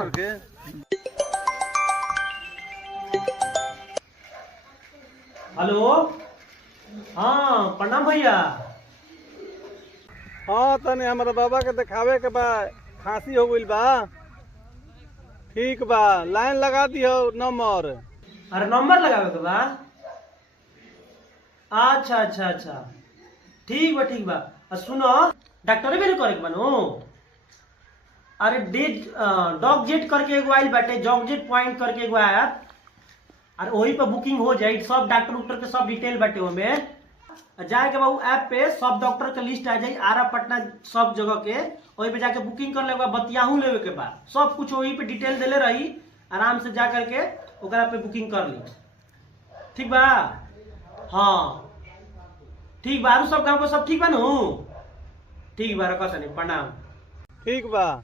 Hello. हाँ प्रणाम भैया। हाँ तनी हमारा बाबा के दिखावे के बा, खांसी हो गइल बा। ठीक बा, लाइन लगा दियो नंबर। अरे नंबर लगावे के बा। अच्छा अच्छा अच्छा ठीक बा ठीक बा। सुनो डॉक्टर भी करे के बानू। अरे डॉग जेट करके एगो आइल बाटे, डॉग जेट पॉइंट करके एगो ऐप, और वही पे बुकिंग हो जाए। सब डॉक्टर उक्टर के सब डिटेल बाटे ओमे। जाए के बाद ऐप पे सब डॉक्टर के लिस्ट आ जाए, आरा पटना सब जगह के। वही पे जाके बुकिंग कर ले, बतियाहू लेवे के बाद सब कुछ वही पे डिटेल देले रही। आराम से जा करके ओकरा पे बुकिंग कर ली। ठीक बा। हाँ ठीक बा। आरू सब गाँव को सब ठीक बा नू। ठीक बा, रखो तनी, प्रणाम। ठीक बा।